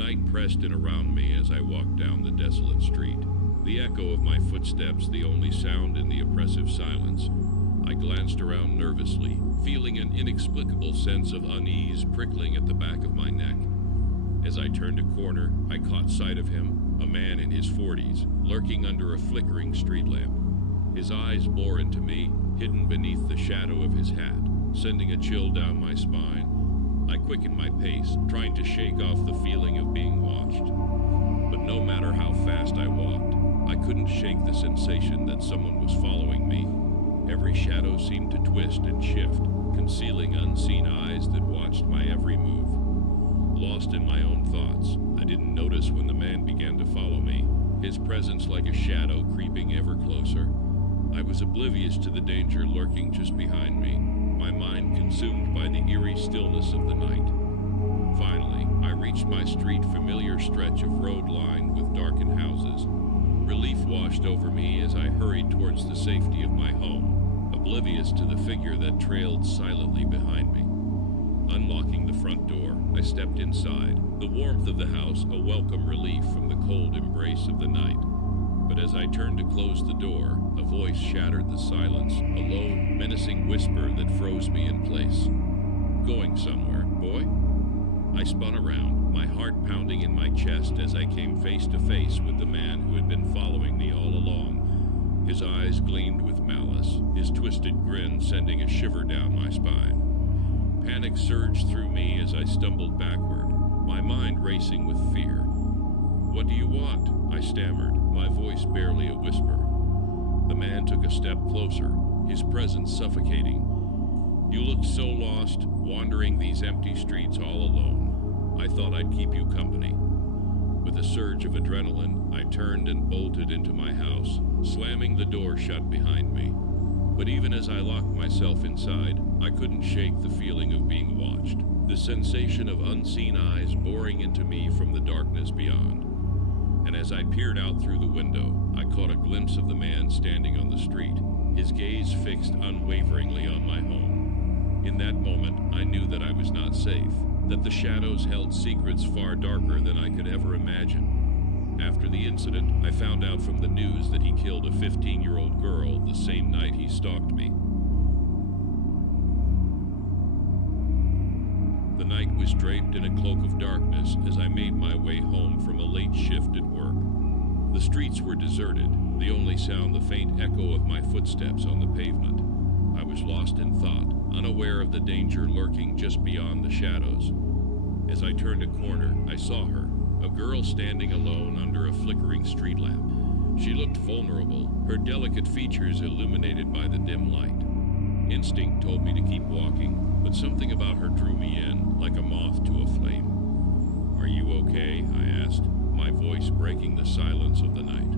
night pressed in around me as I walked down the desolate street. The echo of my footsteps, the only sound in the oppressive silence. I glanced around nervously, feeling an inexplicable sense of unease prickling at the back of my neck. As I turned a corner, I caught sight of him, a man in his 40s, lurking under a flickering street lamp. His eyes bore into me, hidden beneath the shadow of his hat, sending a chill down my spine. I quickened my pace, trying to shake off the feeling of being watched. But no matter how fast I walked, I couldn't shake the sensation that someone was following me. Every shadow seemed to twist and shift, concealing unseen eyes that watched my every move. Lost in my own thoughts, I didn't notice when the man began to follow me, his presence like a shadow creeping ever closer. I was oblivious to the danger lurking just behind me, my mind consumed by the eerie stillness of the night. Finally, I reached my street-familiar stretch of road lined with darkened houses. Relief washed over me as I hurried towards the safety of my home, oblivious to the figure that trailed silently behind me. Unlocking the front door, I stepped inside, the warmth of the house a welcome relief from the cold embrace of the night. But as I turned to close the door, a voice shattered the silence, a low, menacing whisper that froze me in place. "Going somewhere, boy?" I spun around, my heart pounding in my chest as I came face to face with the man who had been following me all along. His eyes gleamed with malice, his twisted grin sending a shiver down my spine. Panic surged through me as I stumbled backward, my mind racing with fear. "What do you want?" I stammered, my voice barely a whisper. The man took a step closer, his presence suffocating. "You looked so lost, wandering these empty streets all alone. I thought I'd keep you company." With a surge of adrenaline, I turned and bolted into my house, slamming the door shut behind me. But even as I locked myself inside, I couldn't shake the feeling of being watched, the sensation of unseen eyes boring into me from the darkness beyond. And as I peered out through the window, I caught a glimpse of the man standing on the street, his gaze fixed unwaveringly on my home. In that moment, I knew that I was not safe, that the shadows held secrets far darker than I could ever imagine. After the incident, I found out from the news that he killed a 15-year-old girl the same night he stalked me. The night was draped in a cloak of darkness as I made my way home from a late shift at work. The streets were deserted, the only sound the faint echo of my footsteps on the pavement. I was lost in thought, unaware of the danger lurking just beyond the shadows. As I turned a corner, I saw her, a girl standing alone under a flickering street lamp. She looked vulnerable, her delicate features illuminated by the dim light. Instinct told me to keep walking, but something about her drew me in, like a moth to a flame. "Are you okay?" I asked, my voice breaking the silence of the night.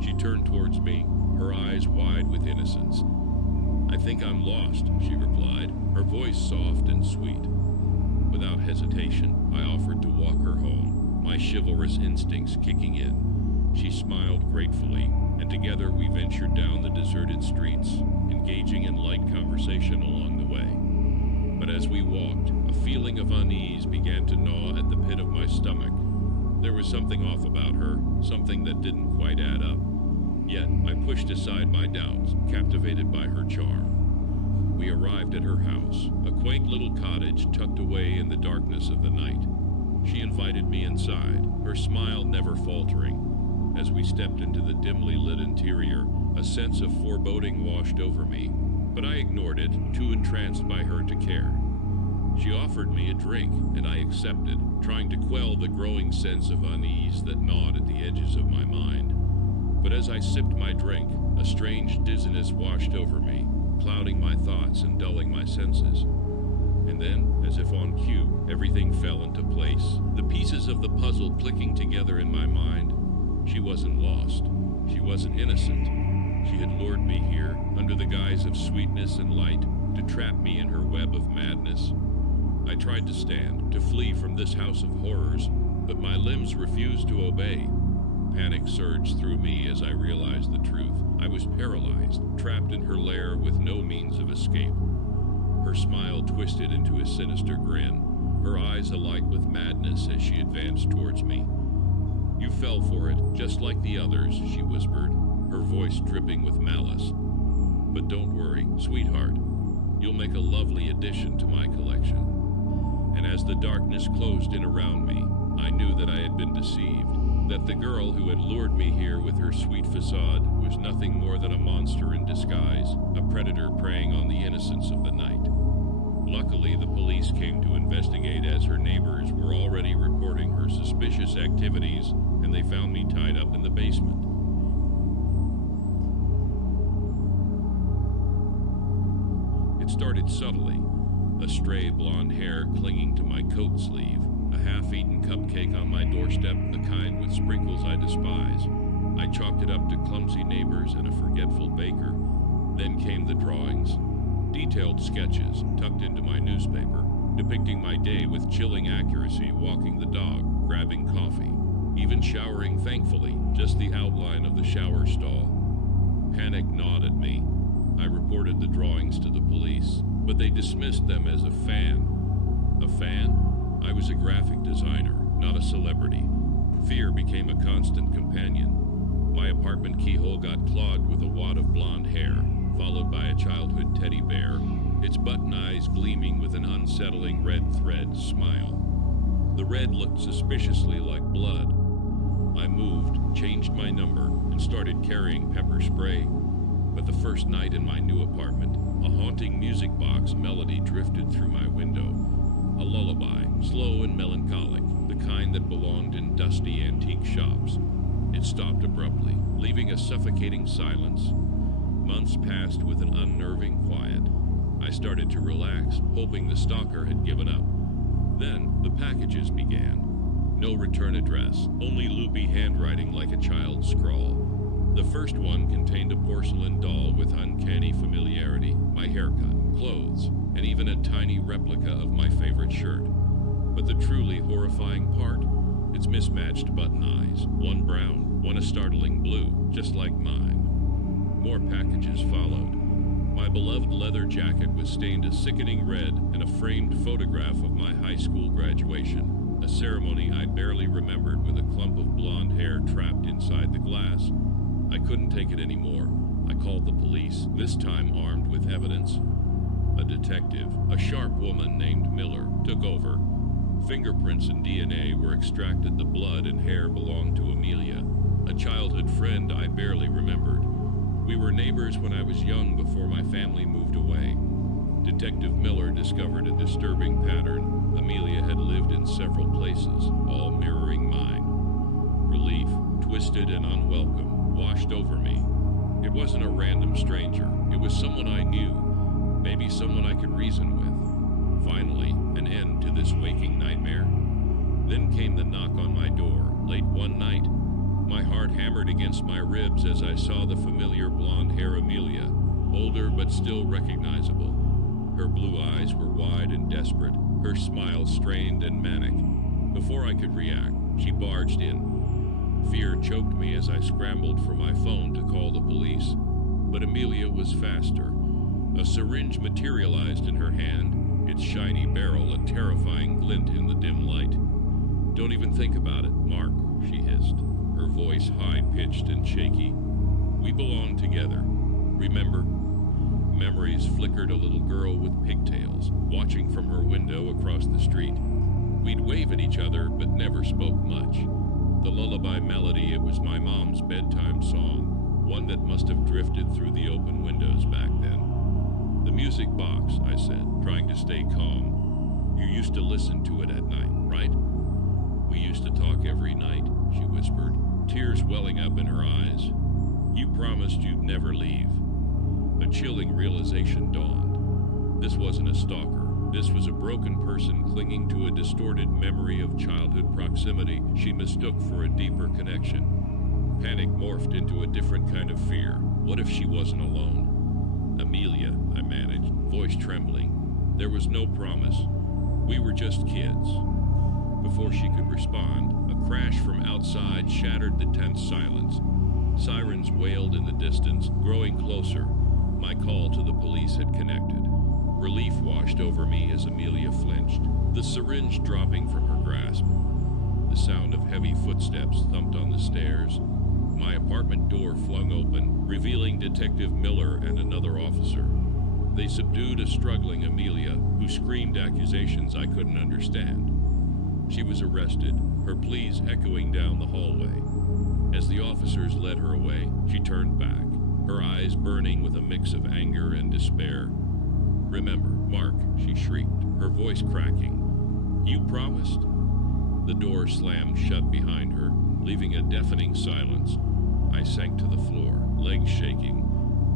She turned towards me, her eyes wide with innocence. "I think I'm lost," she replied, her voice soft and sweet. Without hesitation, I offered to walk her home, my chivalrous instincts kicking in. She smiled gratefully, and together we ventured down the deserted streets, engaging in light conversation along the way. But as we walked, a feeling of unease began to gnaw at the pit of my stomach. There was something off about her, something that didn't quite add up. Yet I pushed aside my doubts, captivated by her charm. We arrived at her house, a quaint little cottage tucked away in the darkness of the night. She invited me inside, her smile never faltering. As we stepped into the dimly lit interior, a sense of foreboding washed over me, but I ignored it, too entranced by her to care. She offered me a drink, and I accepted, trying to quell the growing sense of unease that gnawed at the edges of my mind. But as I sipped my drink, a strange dizziness washed over me, clouding my thoughts and dulling my senses. And then, as if on cue, everything fell into place, the pieces of the puzzle clicking together in my mind. She wasn't lost. She wasn't innocent. She had lured me here, under the guise of sweetness and light, to trap me in her web of madness. I tried to stand, to flee from this house of horrors, but my limbs refused to obey. Panic surged through me as I realized the truth. I was paralyzed, trapped in her lair with no means of escape. Her smile twisted into a sinister grin, her eyes alight with madness as she advanced towards me. "You fell for it, just like the others," she whispered, her voice dripping with malice. "But don't worry, sweetheart. You'll make a lovely addition to my collection." And as the darkness closed in around me, I knew that I had been deceived, that the girl who had lured me here with her sweet facade was nothing more than a monster in disguise, a predator preying on the innocence of the night. Luckily, the police came to investigate as her neighbors were already reporting her suspicious activities, and they found me tied up in the basement. It started subtly, a stray blonde hair clinging to my coat sleeve, a half-eaten cupcake on my doorstep, the kind with sprinkles I despise. I chalked it up to clumsy neighbors and a forgetful baker. Then came the drawings, detailed sketches tucked into my newspaper, depicting my day with chilling accuracy, walking the dog, grabbing coffee, even showering thankfully, just the outline of the shower stall. Panic gnawed at me. I reported the drawings to the police, but they dismissed them as a fan. A fan? I was a graphic designer, not a celebrity. Fear became a constant companion. My apartment keyhole got clogged with a wad of blonde hair, followed by a childhood teddy bear, its button eyes gleaming with an unsettling red thread smile. The red looked suspiciously like blood. I moved, changed my number, and started carrying pepper spray. But the first night in my new apartment, a haunting music box melody drifted through my window. A lullaby, slow and melancholic, the kind that belonged in dusty antique shops. It stopped abruptly, leaving a suffocating silence. Months passed with an unnerving quiet. I started to relax, hoping the stalker had given up. Then the packages began. No return address, only loopy handwriting like a child's scrawl. The first one contained a porcelain doll with uncanny familiarity, my haircut, clothes, and even a tiny replica of my favorite shirt. But the truly horrifying part? Its mismatched button eyes, one brown, one a startling blue, just like mine. More packages followed. My beloved leather jacket was stained a sickening red, and a framed photograph of my high school graduation, a ceremony I barely remembered with a clump of blonde hair trapped inside the glass. I couldn't take it anymore. I called the police, this time armed with evidence. A detective, a sharp woman named Miller, took over. Fingerprints and DNA were extracted. The blood and hair belonged to Amelia, a childhood friend I barely remembered. We were neighbors when I was young before my family moved away. Detective Miller discovered a disturbing pattern. Amelia had lived in several places, all mirroring mine. Relief, twisted and unwelcome, washed over me. It wasn't a random stranger. It was someone I knew, maybe someone I could reason with. Finally, an end to this waking nightmare. Then came the knock on my door, late one night. My heart hammered against my ribs as I saw the familiar blonde-hair Amelia, older but still recognizable. Her blue eyes were wide and desperate, her smile strained and manic. Before I could react, she barged in. Fear choked me as I scrambled for my phone to call the police. But Amelia was faster. A syringe materialized in her hand, its shiny barrel a terrifying glint in the dim light. "Don't even think about it, Mark," she hissed, her voice high-pitched and shaky. "We belong together. Remember?" Memories flickered. A little girl with pigtails, watching from her window across the street. We'd wave at each other, but never spoke much. The lullaby melody, it was my mom's bedtime song, one that must have drifted through the open windows back then. "The music box," I said, trying to stay calm. "You used to listen to it at night, right?" "We used to talk every night," she whispered, tears welling up in her eyes. "You promised you'd never leave." A chilling realization dawned. This wasn't a stalker. This was a broken person clinging to a distorted memory of childhood proximity she mistook for a deeper connection. Panic morphed into a different kind of fear. What if she wasn't alone? "Amelia," I managed, voice trembling. There was no promise. We were just kids. Before she could respond, a crash from outside shattered the tense silence. Sirens wailed in the distance, growing closer. My call to the police had connected. Relief washed over me as Amelia flinched, the syringe dropping from her grasp. The sound of heavy footsteps thumped on the stairs. My apartment door flung open, revealing Detective Miller and another officer. They subdued a struggling Amelia, who screamed accusations I couldn't understand. She was arrested, her pleas echoing down the hallway. As the officers led her away, she turned back, her eyes burning with a mix of anger and despair. "Remember, Mark," she shrieked, her voice cracking. "You promised?" The door slammed shut behind her, leaving a deafening silence. I sank to the floor, legs shaking.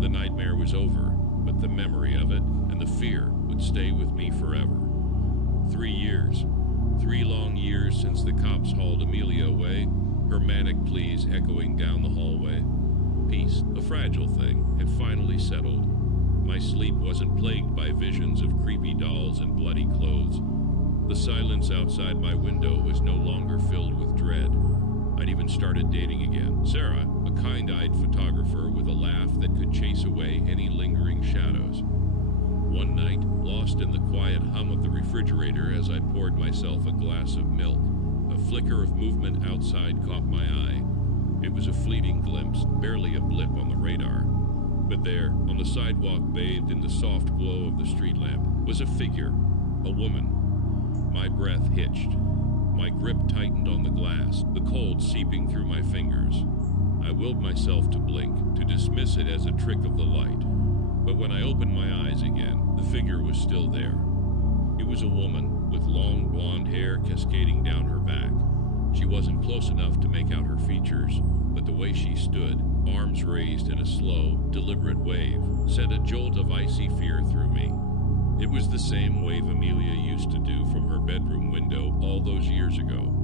The nightmare was over, but the memory of it and the fear would stay with me forever. 3 years. 3 long years since the cops hauled Amelia away, her manic pleas echoing down the hallway. Peace, a fragile thing, had finally settled. My sleep wasn't plagued by visions of creepy dolls and bloody clothes. The silence outside my window was no longer filled with dread. I'd even started dating again. Sarah, a kind-eyed photographer with a laugh that could chase away any lingering shadows. One night, lost in the quiet hum of the refrigerator as I poured myself a glass of milk, a flicker of movement outside caught my eye. It was a fleeting glimpse, barely a blip on the radar. But there, on the sidewalk bathed in the soft glow of the street lamp, was a figure, a woman. My breath hitched. My grip tightened on the glass, the cold seeping through my fingers. I willed myself to blink, to dismiss it as a trick of the light. But when I opened my eyes again, the figure was still there. It was a woman with long blonde hair cascading down her back. She wasn't close enough to make out her features, but the way she stood, arms raised in a slow, deliberate wave, sent a jolt of icy fear through me. It was the same wave Amelia used to do from her bedroom window all those years ago.